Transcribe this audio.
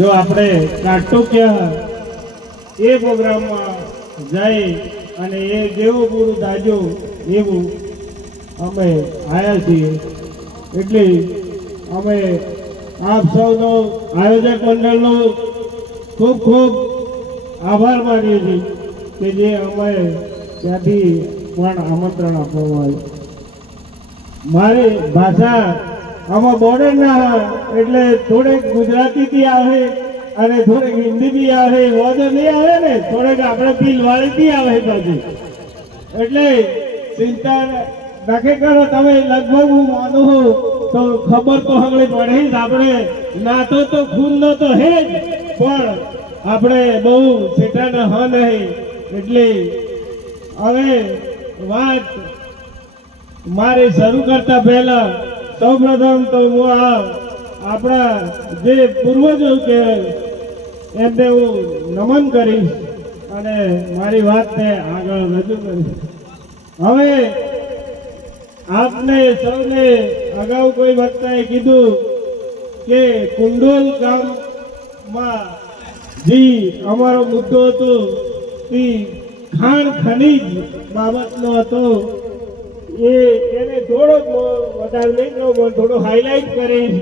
જો આપણે કાટોક્ય એ પ્રોગ્રામમાં જઈ અને એ જેવું પૂરું થાજ્યું એવું અમે આવ્યા છીએ. એટલે અમે આપ સૌનો આયોજક મંડળનો ખૂબ ખૂબ આભાર માનીએ છીએ કે જે અમે ત્યાંથી પણ આમંત્રણ આપવામાં આવ્યું. મારી ભાષા આમાં બોર્ડર ના એટલે થોડેક ગુજરાતીથી આવે અને થોડેક હિન્દી બી આવે, વાંધો નહીં આવે ને, થોડેક આપણે ભીલવાડી બી આવે પાછી. એટલે ચિંતા નાખે કરો તમે. લગભગ હું માનું તો ખબર તો હમણે પડે જ. આપણે નાતો તો ખૂનનો તો હે જ, પણ આપણે બહુ સેટાના હ નહીં. એટલે હવે વાત મારે શરૂ કરતા પહેલા સૌપ્રથમ તો હું આપણા જે પૂર્વજો કહેવાય એમને હું નમન કરીશ અને મારી વાતને આગળ રજૂ કરીશ. હવે આપને સૌને અગાઉ કોઈ વક્તાએ કીધું કે કુંડોલ ગામમાં જે અમારો મુદ્દો હતો તે ખાણ ખનીજ બાબતનો હતો. એને થોડો વધારે નહીં કહું પણ થોડો હાઇલાઇટ કરીશ.